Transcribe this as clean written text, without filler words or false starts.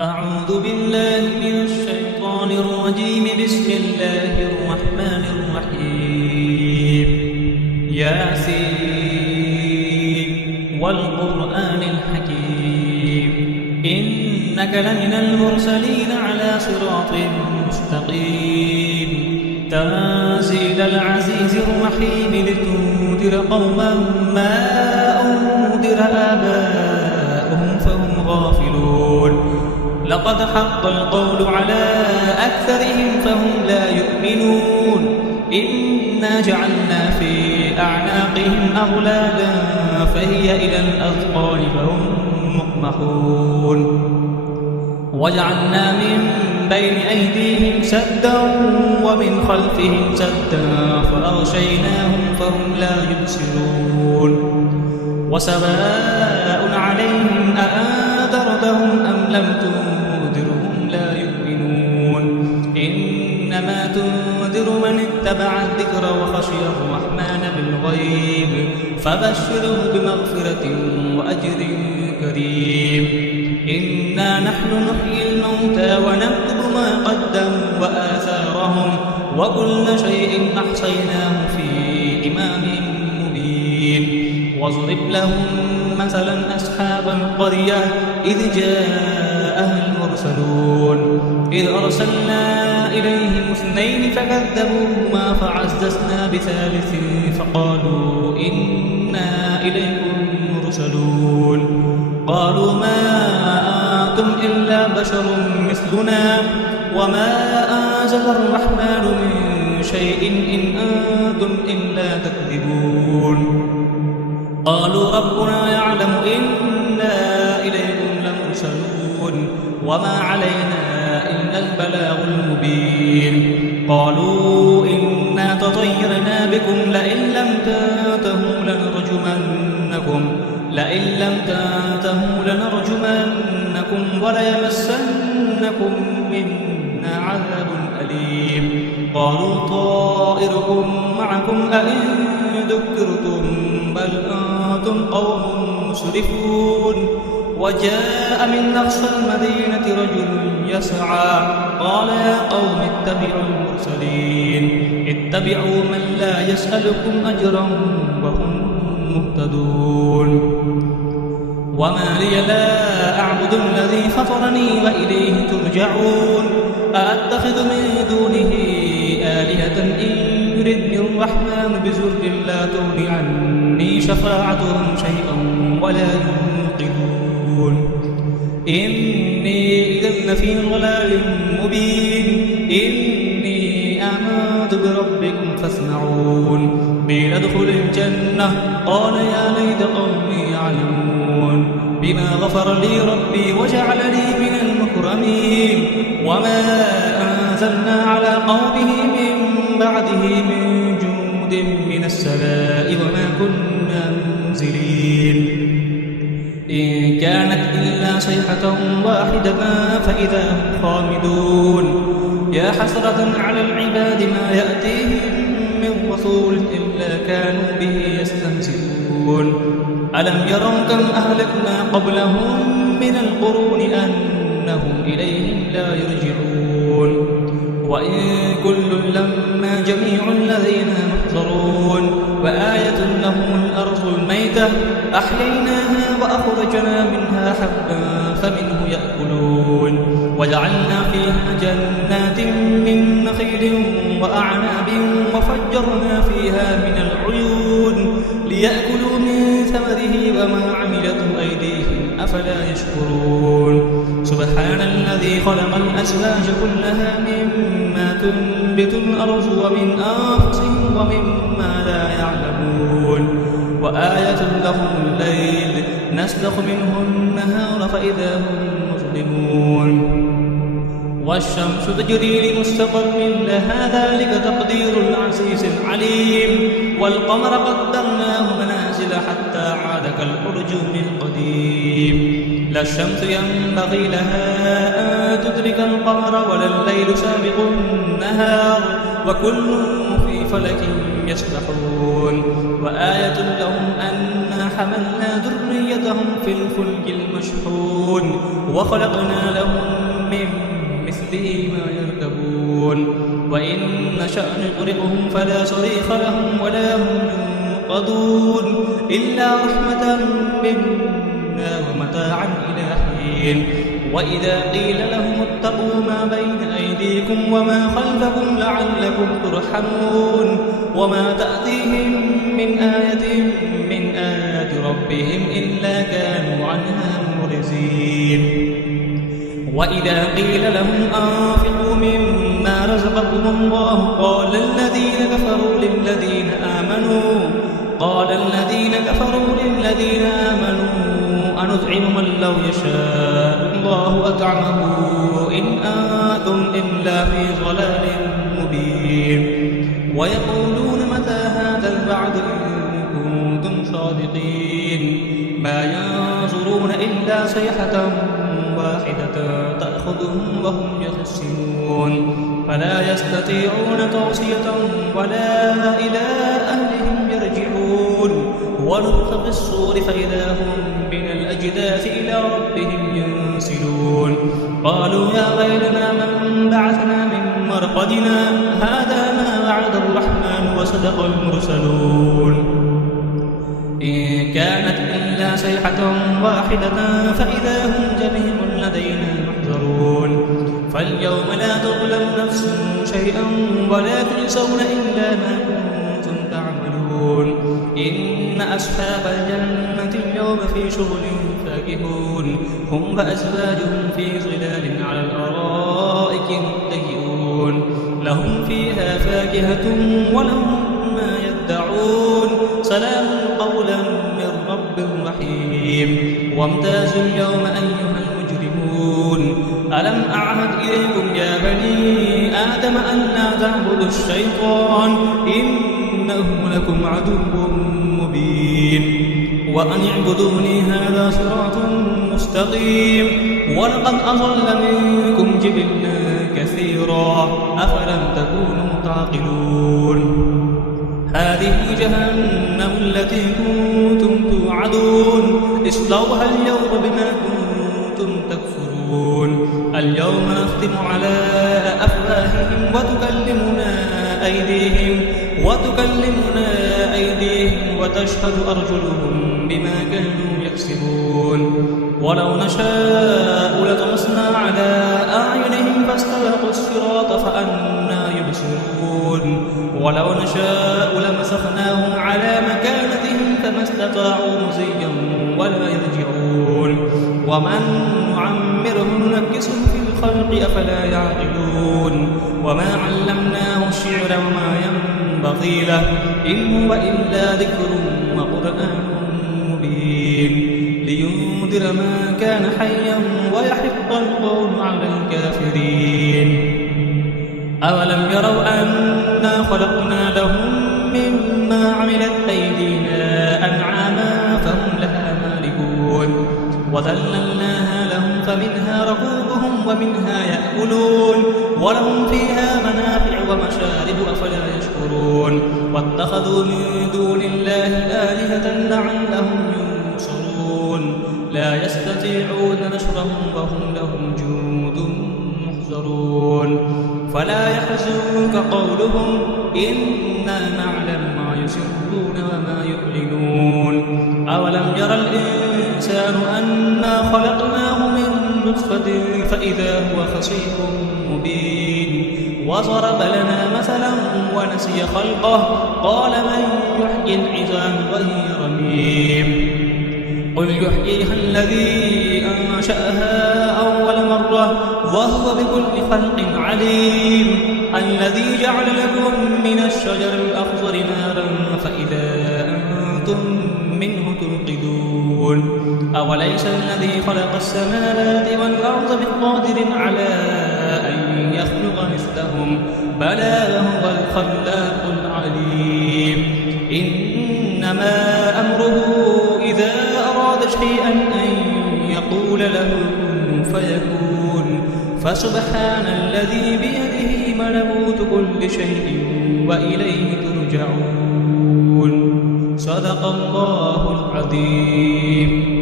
أعوذ بالله من الشيطان الرجيم. بسم الله الرحمن الرحيم. ياسين والقرآن الحكيم إنك لمن المرسلين على صراط مستقيم تنزيل العزيز الرحيم لتنذر قوما ما أنذر آباؤهم فهم غافلون. لقد حق القول على أكثرهم فهم لا يؤمنون. إنا جعلنا في أعناقهم أغلالا فهي إلى الأذقان فهم مقمحون. وجعلنا من بين أيديهم سدا ومن خلفهم سدا فأغشيناهم فهم لا يبصرون. وسواء عليهم أأنذرتهم أم لم تنذرهم لا يؤمنون. إنما تنذر من اتبع الذكر وخشي الرحمن بالغيب فبشره بمغفرة وأجر كريم. إنا نحن نحيي الموتى ونكتب ما قدموا وآثارهم وكل شيء أحصيناه في إمام مبين. واضرب لهم مثلا أصحاب القرية إذ جاءها المرسلون إذ أرسلنا إليهم اثنين فكذبوهما فعززنا بثالث فقالوا إنا إليكم مرسلون. قالوا ما أنتم إلا بشر مثلنا وما أنزل الرحمن من شيء إن أنتم إلا تكذبون. قالوا ربنا يعلم إنا إليكم لمرسلون وما علينا إلا البلاغ المبين. قالوا إنا تطيرنا بكم لئن لم تنتهوا لنرجمنكم وليمسنكم منا عذاب أليم. قالوا طائركم معكم أئن ذكرتم بل أنتم قوم مسرفون. وجاء من أقصى المدينة رجل يسعى قال يا قوم اتبعوا المرسلين اتبعوا من لا يسألكم أجرا وهم مهتدون. وما لي لا أعبد الذي فطرني وإليه ترجعون. أأتخذ من دونه آلهة إن يردني الرحمن بضر لا تغن عني شفاعتهم شيئا ولا ينقذون. إني إذا لفي ضلال مبين. إني آمنت بربكم فاسمعون. قيل ادخل الجنة قال يا ليت قومي يعلمون بما غفر لي ربي وجعلني من المكرمين. وما أنزلنا على قومه من بعده من جند من السماء وما كنا منزلين. إن كانت إلا صيحة واحدة فإذا هم خامدون. يا حسرة على العباد ما يأتيهم من رسول إلا كانوا به يستهزئون. ألم يروا كم أهلكنا قبلهم من القرون أنهم إليهم لا يرجعون. وإن كل لما جميع الذين محضرون. وآية لهم الأرض الميتة أحييناها وأخرجنا منها حبا فمنه يأكلون. وجعلنا فيها جنات من نخيل وأعناب وفجرنا فيها من العيون ليأكلوا من ثمره وما عملته أيديهم أفلا يشكرون. سبحان الذي خلق الأزواج كلها مما تنبت الأرض ومن أنفسهم ومما لا يعلمون. وآية لهم الليل نسلخ منه النهار فإذا هم مظلمون. والشمس تجري لمستقر لها ذلك تقدير العزيز العليم. والقمر قدرناه منازل حتى عاد كالأرجون القديم. لا الشمس ينبغي لها أن تدرك القمر ولا الليل سابق النهار وكل في فلك يسبحون. وآية لهم أنا حملنا ذريتهم في الفلك المشحون وخلقنا لهم سنقرئهم فلا صريخ لهم ولا هم ينقذون إلا رحمة منا ومتاعا إلى حين وإذا قيل لهم اتقوا ما بين أيديكم وما خلفكم لعلكم ترحمون وما تأتيهم من آية من آيات ربهم إلا كانوا عنها معرضين وإذا قيل لهم أنفقوا مما رزقكم الله قال الذين كفروا للذين آمنوا أنطعم من لو يشاء الله أطعمه إن أنتم إلا في ضلال مبين ويقولون متى هذا الوعد إن كنتم صادقين ما ينظرون إلا صيحة واحدة تأخذهم وهم يخسرون فلا يستطيعون توصية ولا إلى أهلهم يرجعون ونفخ في الصور فإذا هم من الأجداث إلى ربهم ينسلون قالوا يا ويلنا من بعثنا من مرقدنا هذا ما وعد الرحمن وصدق المرسلون إن كانت إلا صيحة واحدة فإذا هم جميع لدينا محضرون فاليوم لا تظلم نفس شيئا ولا تجزون إلا ما كنتم تعملون إن أصحاب الجنة اليوم في شغل فاكهون هم وأزواجهم في ظلال على الأرائك متكئون لهم فيها فاكهة ولهم ما يدعون سلام قولا من رب رحيم وامتازوا اليوم أيها المجرمون ألم أعهد إليكم يا بني آدم أن لا تعبدوا الشيطان إنه لكم عدو مبين وأن اعبدوني هذا صراط مستقيم ولقد أضل منكم جبلا كثيرا أفلم تكونوا تعقلون هذه جهنم التي كنتم توعدون اصلوها اليوم بما كنتم تكفرون اليوم نختم على أفواههم وتكلمنا أيديهم وتشهد أرجلهم بما كانوا يكسبون ولو نشاء لطمسنا على أعينهم فاستبقوا الصراط فأنى يبصرون ولو نشاء لمسخناهم على مكانتهم فما استطاعوا مزيا ولا يرجعون ومن نعمره ننكسه في الخلق أفلا يعقلون وما علمناه الشعر وما ينبغي له إن هو إلا ذكر وقرآن مبين لينذر ما كان حيا ويحق القول على الكافرين أولم يروا أنا خلقنا لهم مما عملت أيدينا أنعاما فهم لها مالكون وذللناها لهم فمنها ركوبهم ومنها يأكلون ولهم فيها منافع ومشارب أفلا يشكرون واتخذوا من دون الله آلهة لعلهم ينصرون لا يستطيعون نصرهم وهم لهم جند محضرون فلا يحزنك قولهم إنا نعلم ما يسرون وما يعلنون أولم يرى الإنسان أنا خلقناه من نطفة فإذا هو خصيم مبين وضرب لنا مثلا ونسي خلقه قال من يحيي العظام وهي رميم قل يحييها الذي أنشأها أول مرة وهو بكل خلق عليم الذي جعل لكم من الشجر الأخضر نارا فإذا أنتم منه توقدون أوليس الذي خلق السماوات والأرض بقادر على أن يخلق مثلهم بلى وهو الخلاق العليم إنما أمره إذا أراد شيئا أن يقول له كن فيكون فسبحان الذي بيده ملكوت كل شيء وإليه ترجعون صدق الله العظيم.